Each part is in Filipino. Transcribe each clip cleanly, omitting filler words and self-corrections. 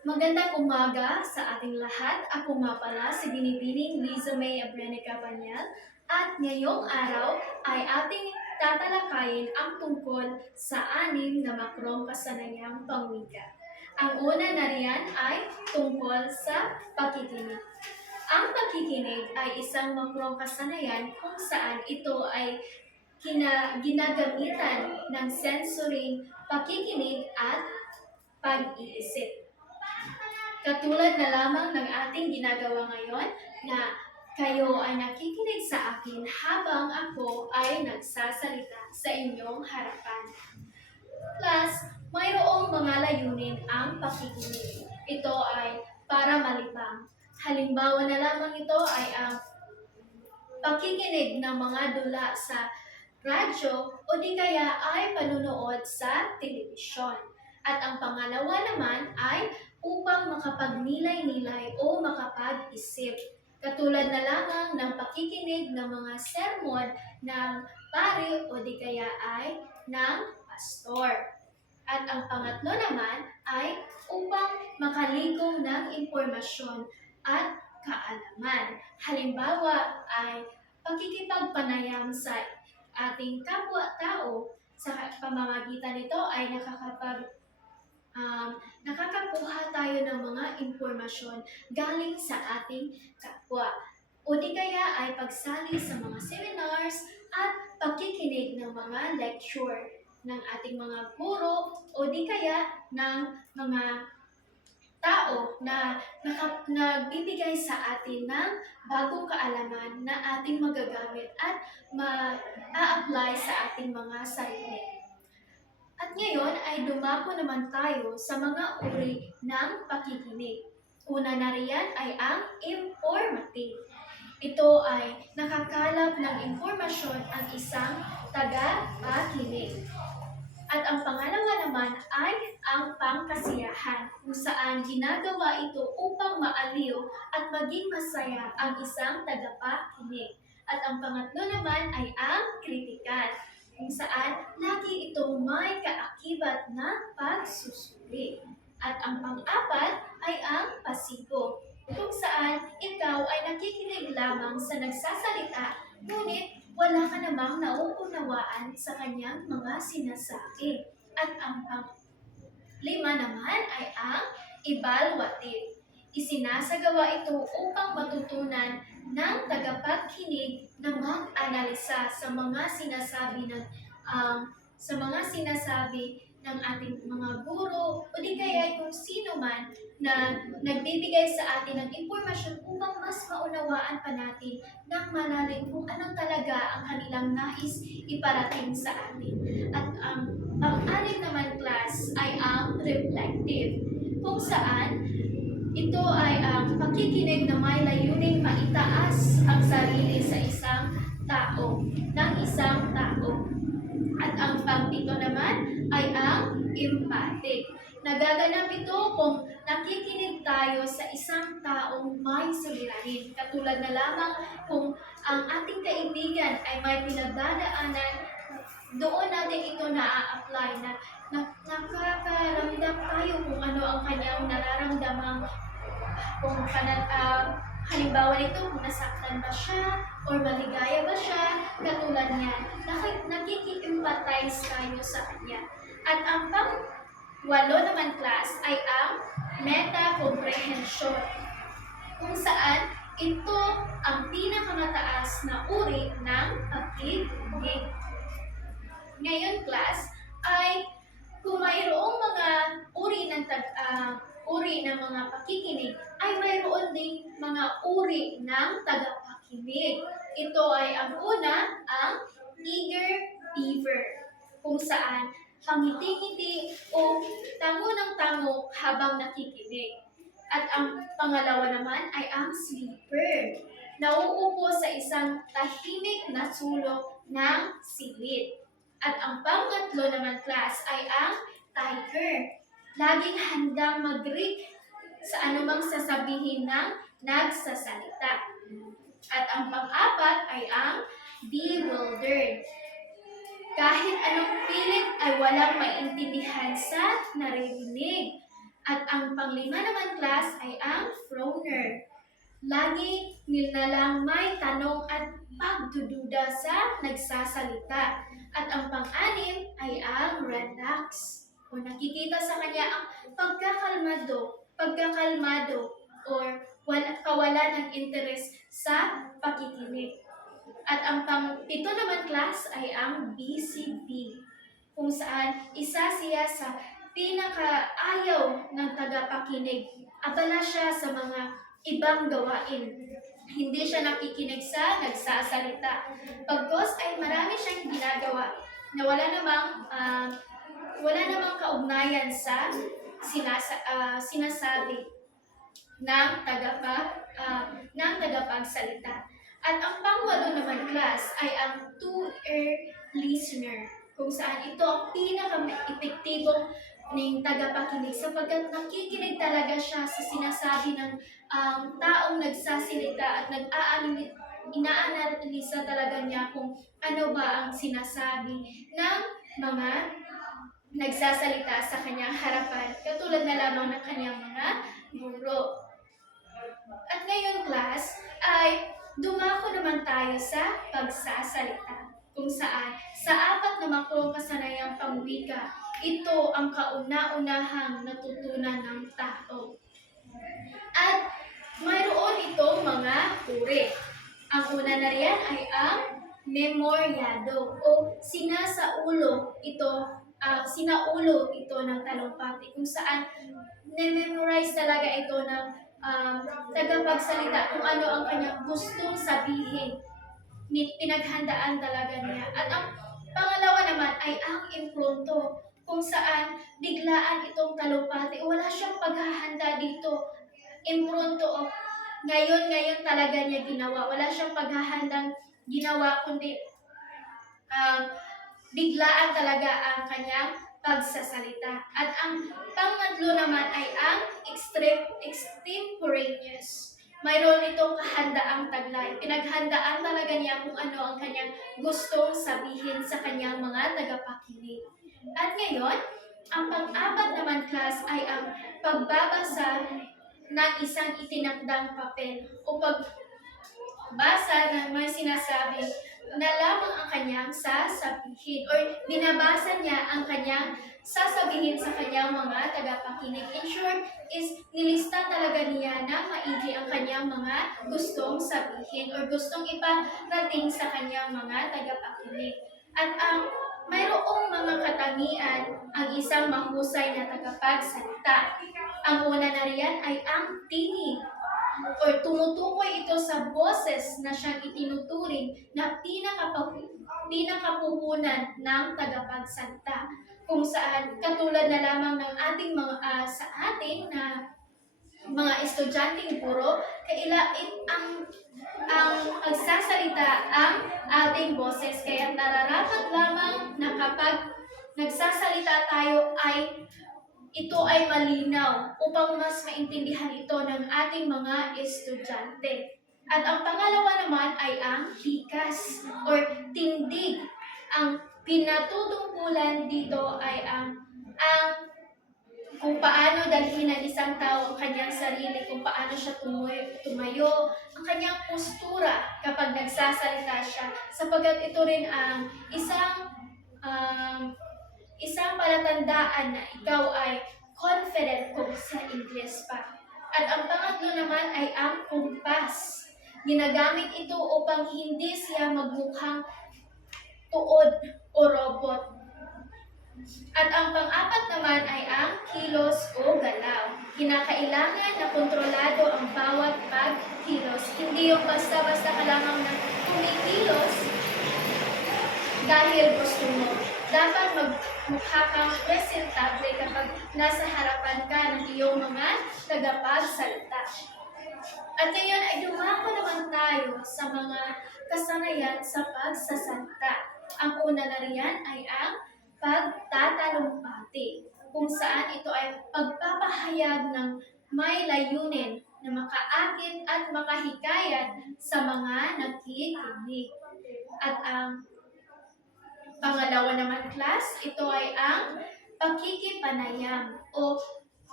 Magandang umaga sa ating lahat. Ako nga pala si Binibining Liza May Abrenica Banyal at ngayong araw ay ating tatalakayin ang tungkol sa anim na makrong kasanayang pangwika. Ang una na riyan ay tungkol sa pakikinig. Ang pakikinig ay isang makrong kasanayan kung saan ito ay ginagamitan ng sensory, pakikinig at pag-iisip. Katulad na lamang ng ating ginagawa ngayon na kayo ay nakikinig sa akin habang ako ay nagsasalita sa inyong harapan. Plus, mayroong mga layunin ang pakikinig. Ito ay para malibang. Halimbawa na lamang ito ay ang pakikinig ng mga dula sa radyo o di kaya ay panunood sa telebisyon. At ang pangalawa naman ay upang makapagnilay-nilay o makapag-isip. Katulad na lamang ng pakikinig ng mga sermon ng pari o di kaya ay ng pastor. At ang pangatlo naman ay upang makaligong ng impormasyon at kaalaman. Halimbawa ay pakikipagpanayam sa ating kapwa-tao. Sa pamamagitan nito ay nakakakuha tayo ng mga impormasyon galing sa ating kapwa. O di kaya ay pagsali sa mga seminars at pakikinig ng mga lecture ng ating mga guro o di kaya ng mga tao na nagbibigay sa atin ng bagong kaalaman na ating magagamit at ma-apply sa ating mga sarili. At ngayon ay dumako naman tayo sa mga uri ng pakikinig. Una na riyan ay ang informative. Ito ay nakakalap ng impormasyon ang isang taga-pakinig. At ang pangalawa naman ay ang pangkasiyahan, kung saan ginagawa ito upang maaliw at maging masaya ang isang tagapakinig. At ang pangatlo naman ay ang kritikal, kung saan lagi itong may kaakibat na pagsusuri. At ang pang-apat ay ang pasibo, kung saan ikaw ay nakikinig lamang sa nagsasalita, ngunit wala ka namang nauunawaan sa kanyang mga sinasabi. At ang pang-lima naman ay ang evaluative. Isinasagawa ito upang matutunan ng tagapagkinig na mag-analisa sa mga sinasabi ng ating mga guro o di kaya kung sino man na nagbibigay sa atin ng impormasyon upang mas maunawaan pa natin ng malalim kung ano talaga ang kanilang nais iparating sa atin. At ang pang-anim naman class ay ang reflective, kung saan ito ay ang pakikinig na may layuning maitaas ang sarili sa isang tao, ng isang tao. At ang pang-pito naman ay ang empathic. Nagaganap ito kung nakikinig tayo sa isang taong may suliranin. Katulad na lamang kung ang ating kaibigan ay may pinagdadaanan, doon natin ito na-apply na nakakaramdam tayo kung ano ang kanyang nararamdamang kung halimbawa nito, kung nasaktan ba siya or maligaya ba siya, katulad niyan, nakiki-empathize tayo sa kanya. At ang pang-walo naman class ay ang meta-comprehension, kung saan ito ang pinakamataas na uri ng pakikinig. Ngayon class ay kung mayroong mga uri ng mga pakikinig, ay mayroon ding mga uri ng tagapakinig. Ito ay ang una, ang eager beaver, kung saan pangiti-ngiti o tango ng tango habang nakikinig. At ang pangalawa naman ay ang sleeper, nauupo sa isang tahimik na sulok ng silid. At ang pangatlo naman class ay ang tiger, laging handang mag-reak sa anumang sasabihin ng nagsasalita. At ang pang-apat ay ang bewildered. Kahit anong pilit ay walang maintindihan sa naririnig. At ang panglima naman class ay ang Froner. Lagi nilalang may tanong at pagdududa sa nagsasalita. At ang pang-anim ay ang Relax. O nakikita sa kanya ang pagkakalmado or kawalan ng interes sa pakikinig. At ang pang-pito naman class ay ang BCB, kung saan isa siya sa pinakaayaw ng tagapakinig. Abala siya sa mga ibang gawain. Hindi siya nakikinig sa nagsasalita. Pagkos ay marami siyang ginagawa na wala namang kaugnayan sa sinasabi ng tagapagsalita. At ang pangwalo naman class ay ang two-ear listener, kung saan ito ang pinaka-epektibong ng tagapakinig sapagkat nakikinig talaga siya sa sinasabi ng taong nagsasalita at inaanalisa talaga niya kung ano ba ang sinasabi ng mga nagsasalita sa kanyang harapan, katulad na lamang ng kanyang mga guro. At ngayon class ay dumako naman tayo sa pagsasalita, kung saan sa apat na makulong kasanayang pangwika, ito ang kauna-unahang natutunan ng tao. At mayroon itong mga uri. Ang una na riyan ay ang memoryado o sinaulo ito ng talumpati, kung saan na-memorize talaga ito ng tagapagsalita kung ano ang kanyang gustong sabihin. Pinaghandaan talaga niya. At ang pangalawa naman ay ang impronto, kung saan biglaan itong talumpati. Wala siyang paghahanda dito. Impronto, ngayon talaga niya ginawa. Wala siyang paghahandang ginawa, kundi biglaan talaga ang kanyang pagsasalita. At ang pangatlo naman ay ang extemporaneous. Mayroon itong kahandaang taglay. Pinaghandaan talaga niya kung ano ang kanyang gustong sabihin sa kanyang mga tagapakinig. At ngayon, ang pang-apat naman class ay ang pagbabasa ng isang itinakdang papel o pagbasa ng may sinasabi na lamang ang kanyang sasabihin or binabasa niya ang kanyang sasabihin sa kanyang mga tagapakinig. In short, is nilista talaga niya na maigi ang kanyang mga gustong sabihin or gustong iparating sa kanyang mga tagapakinig. At ang mayroong mga katangian ang isang mahusay na tagapagsalita. Ang una na riyan ay ang tinig or tumutukoy ito sa boses na siyang itinuturing na pinakapuhunan ng tagapagsalita, kung saan katulad na lamang ng ating sa atin na mga estudyanteng guro, ang pagsasalita ang ating boses, kaya nararapat lamang na kapag nagsasalita tayo ay ito ay malinaw upang mas maintindihan ito ng ating mga estudyante. At ang pangalawa naman ay ang likas or tindig. Ang pinatutungkulan dito ay ang kung paano dalhin ng isang tao ang kanyang sarili, kung paano siya tumayo, ang kanyang postura kapag nagsasalita siya, sapagkat ito rin ang isang palatandaan na ikaw ay confident kung sa English pa. At ang pangatlo naman ay ang kumpas. Ginagamit ito upang hindi siya magmukhang tuod o robot. At ang pang-apat naman ay ang kilos o galaw. Kinakailangan na kontrolado ang bawat pagkilos. Hindi yung basta-basta ka lamang na kumikilos dahil gusto mo. Dapat magmukha kang presentable kapag nasa harapan ka ng iyong mga tagapagsalita. At ngayon ay dumako naman tayo sa mga kasanayan sa pagsasalita. Ang una na riyan ay ang pagtatalumpati, kung saan ito ay pagpapahayag ng may layunin na makaakit at makahikayat sa mga nakikinig. At ang pangalawa naman class, ito ay ang pakikipanayam o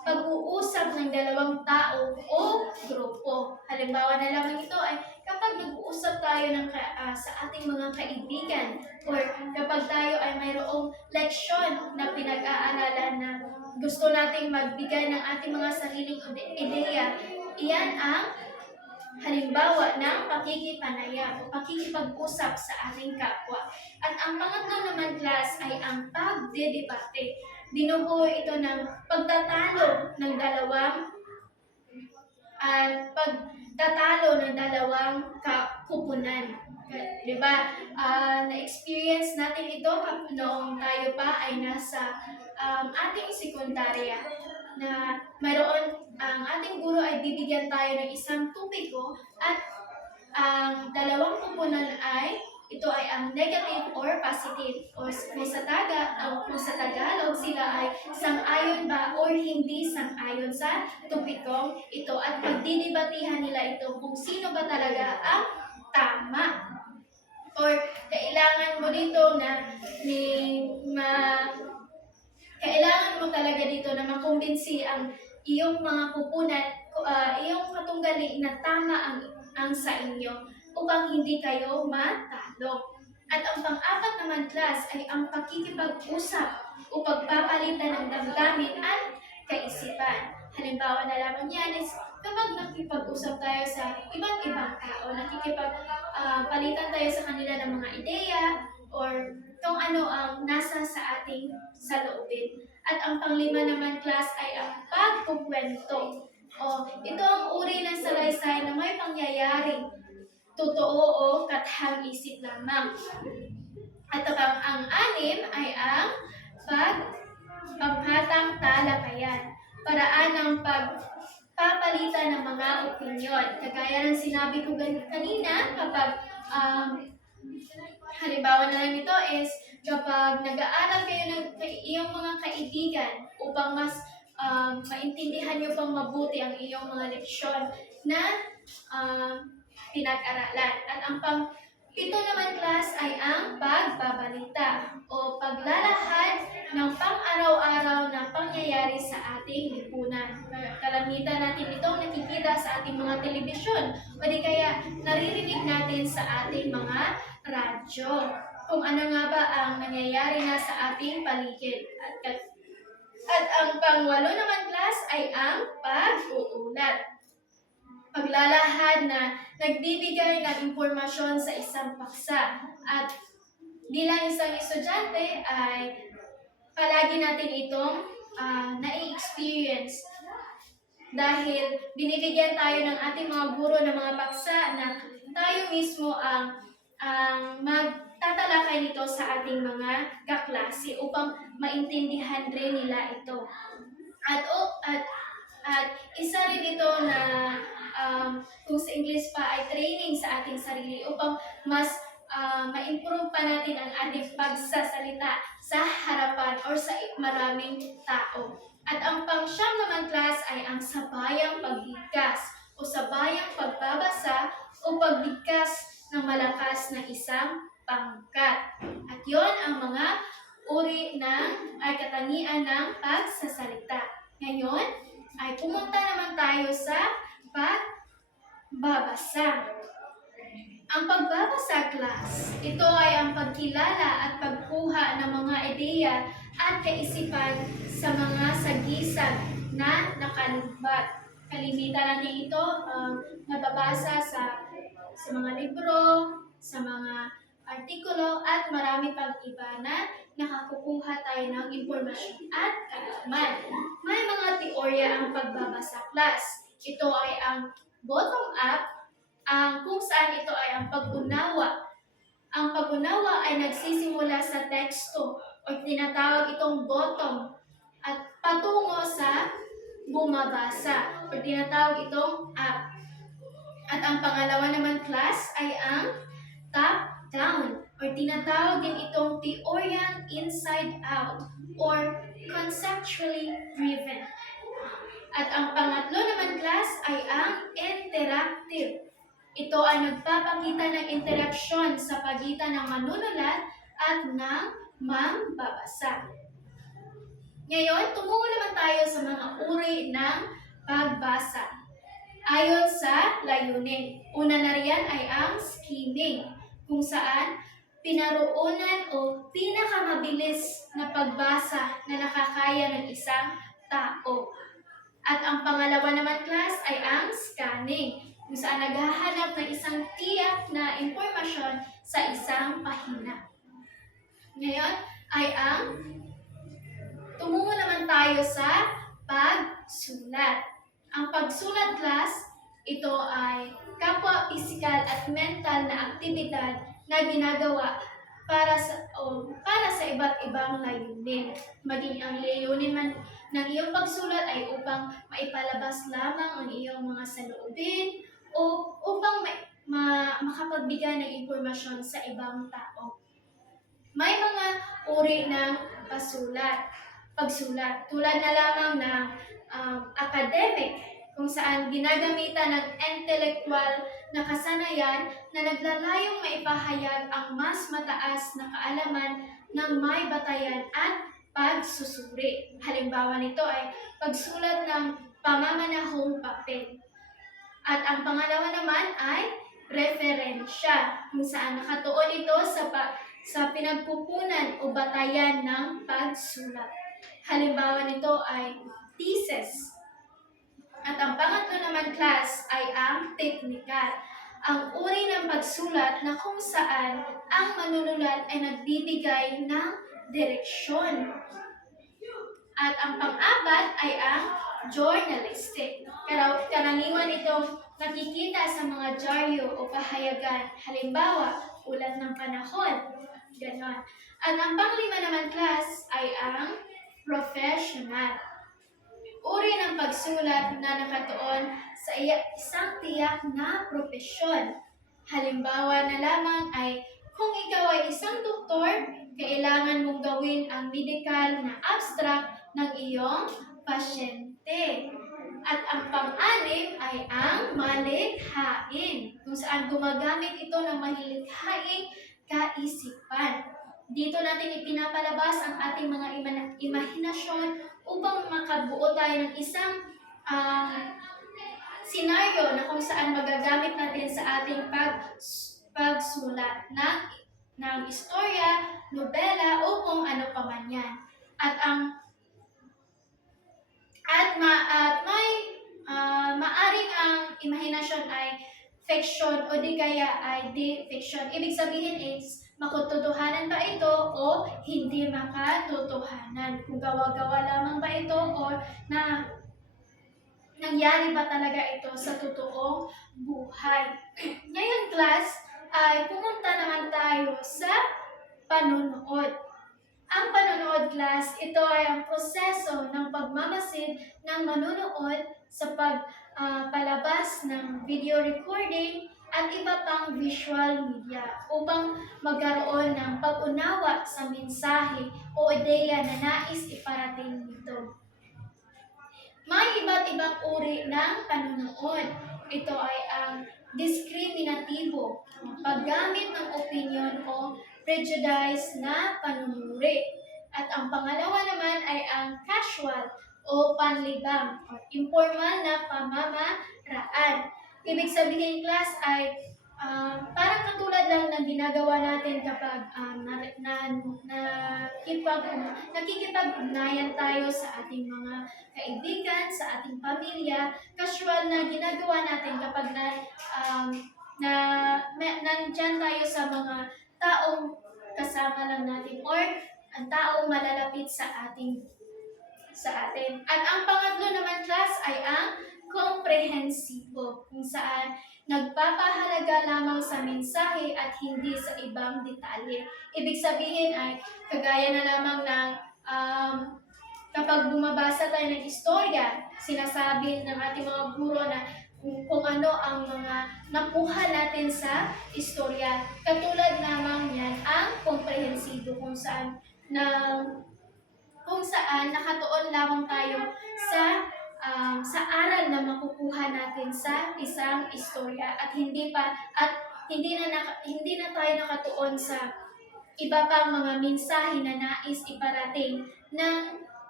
pag-uusap ng dalawang tao o grupo. Halimbawa na lamang ito ay kapag nag-uusap tayo sa ating mga kaibigan or kapag tayo ay mayroong leksyon na pinag-aaralan na gusto nating magbigay ng ating mga sariling ideya, iyan ang halimbawa ng pakikipanayam o pakikipag-usap sa ating kapwa. At ang pangatlo naman class ay ang pagdedebate. Binubuo ito ng pagtatalo ng dalawang kupunan. Diba? Na-experience natin ito noong tayo pa ay nasa ating sekundarya na mayroon ang ating guro ay bibigyan tayo ng isang topiko at ang dalawang kupunan ay ito ay ang negative or positive or kung sa Tagalog sila ay sang-ayon ba or hindi sang-ayon sa topikong ito at pagdidebatihan nila ito kung sino ba talaga ang tama or kailangan mo dito kailangan mo talaga dito na makumbinsi ang iyong mga kupunan, iyong katunggali na tama ang sa inyo upang hindi kayo matalo. At ang pang-apat naman class ay ang pakikipag-usap o pagpapalitan ng damdamin at kaisipan. Halimbawa na lamang yan is kapag nakikipag-usap tayo sa iba't ibang tao, nakikipag-palitan tayo sa kanila ng mga ideya or kung ano ang nasa sa ating saloobin. At ang panglima naman class ay ang pagkukwento. Ito ang uri ng salaysay na may pangyayaring totoo o kathang-isip lamang. At ang anim ay ang pagpapatang talakayan. Paraan ng pagpapalitan ng mga opinyon. Kagaya ng sinabi ko kanina, kapag halimbawa na lang ito is kapag nag-aaral kayo ng iyong mga kaibigan upang mas maintindihan nyo pang mabuti ang iyong mga leksyon na pinag-aralan. At ang pang-pito naman class ay ang pagbabalita o paglalahad ng pang-araw-araw na pangyayari sa ating lipunan. Kalamitan natin itong nakikita sa ating mga telebisyon o di kaya naririnig natin sa ating mga radyo. Kung ano nga ba ang nangyayari na sa ating paligid. At ang pang-walo naman class ay ang pag-uulat. Paglalahad na nagbibigay ng impormasyon sa isang paksa. At bilang isang estudyante ay palagi natin itong nai-experience. Dahil binibigyan tayo ng ating mga guro ng mga paksa na tayo mismo ang magtatalakay nito sa ating mga kaklase upang maintindihan rin nila ito. At isa rin ito na kung sa English pa ay training sa ating sarili upang mas ma-improve pa natin ang ating pagsasalita sa harapan or sa maraming tao. At ang pang-siyam naman class ay ang sabayang pagbigkas o sabayang pagbabasa o pagbigkas ng malakas na isang pangkat. At yon ang mga uri ay katangian ng pagsasalita. Ngayon ay pumunta naman tayo sa pagbabasa. Ang pagbabasa class, ito ay ang pagkilala at pagkuha ng mga ideya at kaisipan sa mga sagisag na nakalugbat. Kalimitan natin ito nababasa sa mga libro, sa mga artikulo at marami pang iba na nakakukuha tayo ng impormasyon at kaalaman. May mga teorya ang pagbabasa class. Ito ay ang bottom-up, kung saan ito ay ang pag-unawa. Ang pag-unawa ay nagsisimula sa teksto o tinatawag itong bottom at patungo sa bumabasa o tinatawag itong up. At ang pangalawa naman class ay ang top-down o tinatawag din itong teoryang inside-out or conceptually driven. At ang pangatlo naman class ay ang interactive. Ito ay nagpapakita ng interaksyon sa pagitan ng manunulat at ng mambabasa. Ngayon, tumungo naman tayo sa mga uri ng pagbasa. Ayon sa layunin, una na riyan ay ang skimming, kung saan pinaroonan o pinakamabilis na pagbasa na nakakaya ng isang tao. At ang pangalawa naman class ay ang scanning, kung saan naghahanap ng isang tiyak na impormasyon sa isang pahina. Ngayon ay ang tumungo naman tayo sa pagsulat. Ang pagsulat class, ito ay kapwa pisikal at mental na aktibidad na ginagawa para sa iba't ibang layunin. Maging ang layunin man ng iyong pagsulat ay upang maipalabas lamang ang iyong mga saloobin o upang makapagbigay ng impormasyon sa ibang tao. May mga uri ng pagsulat, tulad na lamang ng academic, kung saan ginagamitan ng intellectual na kasanayan na naglalayong maipahayag ang mas mataas na kaalaman ng may batayan at pagsusuri. Halimbawa nito ay pagsulat ng pamamanahong papel. At ang pangalawa naman ay referensya, kung saan nakatuon ito sa pinagpupunan o batayan ng pagsulat. Halimbawa nito ay thesis. At ang pangatlo naman class ay ang teknikal, ang uri ng pagsulat na kung saan ang manunulat ay nagbibigay ng direksyon. At ang pang-apat ay ang journalistic. Karaniwan itong nakikita sa mga dyaryo o pahayagan, halimbawa, ulat ng panahon, ganon. At ang panglima naman class ay ang professional. Uri ng pagsulat na nakatuon sa isang tiyak na propesyon. Halimbawa na lamang ay kung ikaw ay isang doktor, kailangan mong gawin ang medical na abstract ng iyong pasyente. At ang pang-anim ay ang malikhain, kung saan gumagamit ito ng malikhaing kaisipan. Dito natin ipinapalabas ang ating mga imahinasyon upang makabuo tayo ng isang senaryo na kung saan magagamit natin sa ating pagsulat ng istorya, nobela o kung ano pa man yan. Maaring ang imahinasyon ay fiction o di kaya ay di-fiction. Ibig sabihin is makutotohanan ba ito o hindi makatotohanan? Kung gawa-gawa lamang ba ito o nangyari ba talaga ito sa totoong buhay? Ngayon class, ay pumunta naman tayo sa panunood. Ang panunood class, ito ay ang proseso ng pagmamasid ng manunood sa pagpalabas ng video recording at iba pang visual media upang magkaroon ng pag-unawa sa mensahe o ideya na nais iparating nito. May iba't ibang uri ng panunood. Ito ay ang diskriminatibo, paggamit ng opinion o prejudice na panunuri. At ang pangalawa naman ay ang casual o panlibang, o informal na pamamaraan. Ibig sabihin class ay parang katulad lang ng ginagawa natin kapag nakikipag-ugnayan tayo sa ating mga kaibigan, sa ating pamilya. Casual na ginagawa natin kapag nandyan tayo sa mga taong kasama lang natin or ang taong malalapit sa atin. At ang pangatlo naman class ay ang komprehensibo, kung saan nagpapahalaga lamang sa mensahe at hindi sa ibang detalye. Ibig sabihin ay kagaya na lamang ng kapag bumabasa tayo ng istorya, sinasabi ng ating mga guro na kung ano ang mga nakuha natin sa istorya. Katulad lamang yan ang komprehensibo, kung saan nakatuon lamang tayo sa aral na makukuha natin sa isang istorya at hindi na tayo nakatuon sa iba pang mga mensahe na nais iparating ng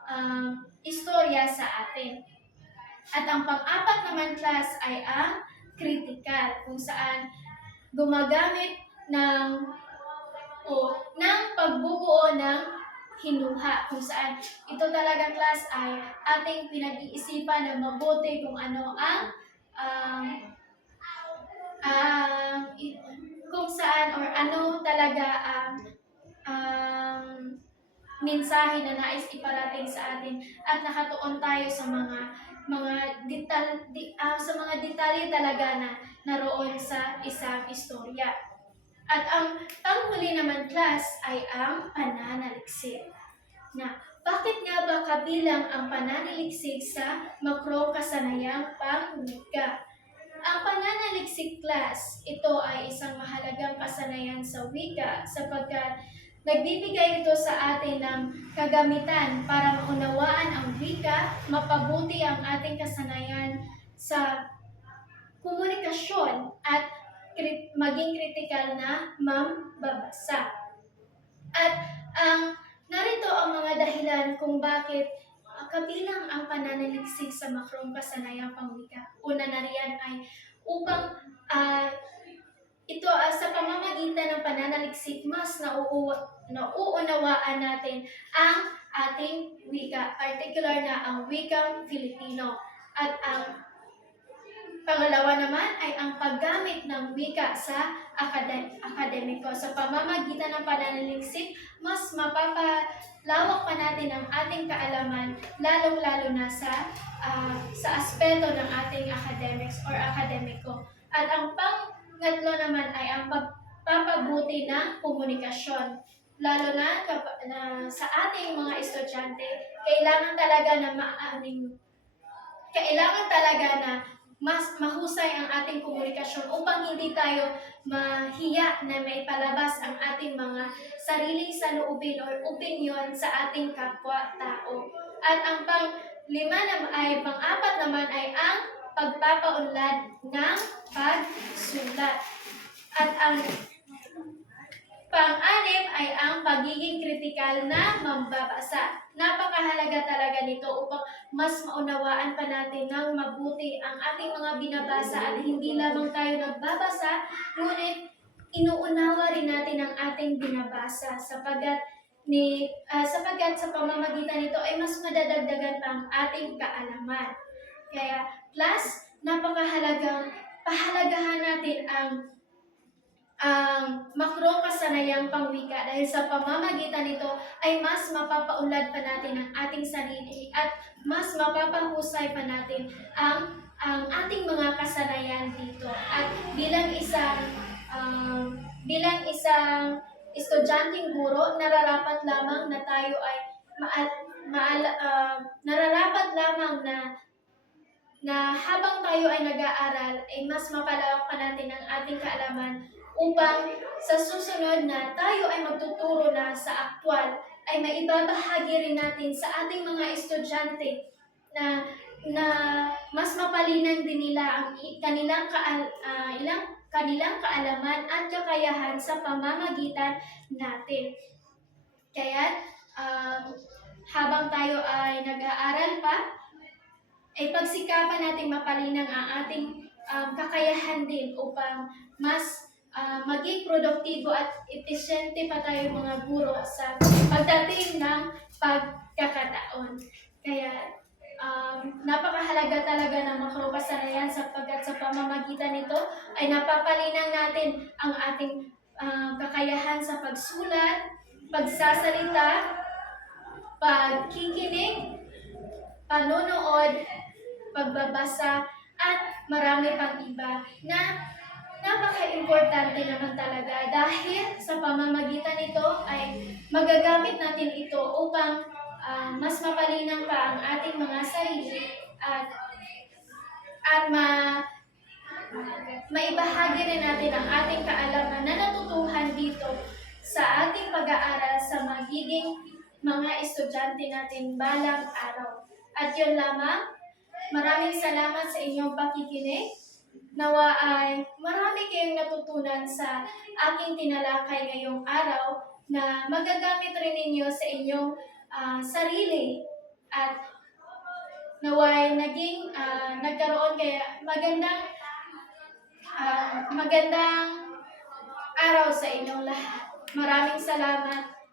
istorya sa atin. At ang pang-apat naman class ay ang critical, kung saan gumagamit ng pagbubuo ng hinuha, kung saan ito talaga class ay ating pinag-iisipan ng mabuti kung ano ang um, kung saan or ano talaga ang mensahe na nais iparating sa atin, at nakatuon tayo sa sa mga detalye talaga na naroon sa isang istorya. At ang panghuli naman class ay ang pananaliksik. Na bakit nga ba kabilang ang pananaliksik sa makrong-kasanayang pangwika? Ang pananaliksik class, ito ay isang mahalagang kasanayan sa wika sapagkat nagbibigay ito sa atin ng kagamitan para maunawaan ang wika, mapabuti ang ating kasanayan sa komunikasyon at maging kritikal na mambabasa. At narito ang mga dahilan kung bakit kabilang ang pananaliksik sa makrong kasanayang pangwika. Una na riyan ay upang sa pamamagitan ng pananaliksik, mas nauunawaan natin ang ating wika, particular na ang wikang Filipino. At ang pangalawa naman ay ang paggamit ng wika sa akademiko. Sa pamamagitan ng pananaliksik, mas mapapalawak pa natin ang ating kaalaman, lalong-lalo na sa aspeto ng ating academics or akademiko. At ang pangatlo naman ay ang pagpapabuti ng komunikasyon. Lalo na sa ating mga estudyante, kailangan talaga na mas mahusay ang ating komunikasyon upang hindi tayo mahiya na maipalabas ang ating mga sariling saloobin or opinion sa ating kapwa-tao. At ang pang-apat naman ay ang pagpapaunlad ng pagsulat. At ang pang-anim ay ang pagiging kritikal na mambabasa. Napakahalaga talaga nito upang mas maunawaan pa natin ng mabuti ang ating mga binabasa at hindi lamang tayo nagbabasa, ngunit inuunawa rin natin ang ating binabasa sapagkat sa pamamagitan nito ay mas madadagdagan pa ang ating kaalaman. Kaya, class, napakahalagang pahalagahan natin ang makrong kasanayang pangwika dahil sa pamamagitan nito ay mas mapapaunlad pa natin ang ating sarili at mas mapapahusay pa natin ang ating mga kasanayan dito. At bilang isang estudyanteng guro, nararapat lamang na tayo ay nararapat lamang na habang tayo ay nag-aaral ay mas mapalawak pa natin ang ating kaalaman upang sa susunod na tayo ay magtuturo na sa aktwal ay maibabahagi rin natin sa ating mga estudyante na mas mapalinan din nila ang kanilang kaalaman at kakayahan sa pamamagitan natin. Kaya habang tayo ay nag-aaral pa, ay pagsikapan natin mapalinang ang ating kakayahan din upang mas maging produktibo at epesyente pa tayo mga guro sa pagdating ng pagkakataon. Kaya napakahalaga talaga ng makrong kasanayan sapagkat sa pamamagitan nito ay napapalinang natin ang ating kakayahan sa pagsulat, pagsasalita, pagkikinig, panonood, pagbabasa, at marami pang iba na napaka-importante naman talaga dahil sa pamamagitan nito ay magagamit natin ito upang mas mapalinang pa ang ating mga sarili at maibahagi rin natin ang ating kaalaman na natutuhan dito sa ating pag-aaral sa magiging mga estudyante natin balang araw. At yun lamang, maraming salamat sa inyong pakikinig. Nawa ay marami kayong natutunan sa aking tinalakay ngayong araw na magagamit rin ninyo sa inyong sarili at naway nagkaroon kaya magandang araw sa inyong lahat. Maraming salamat.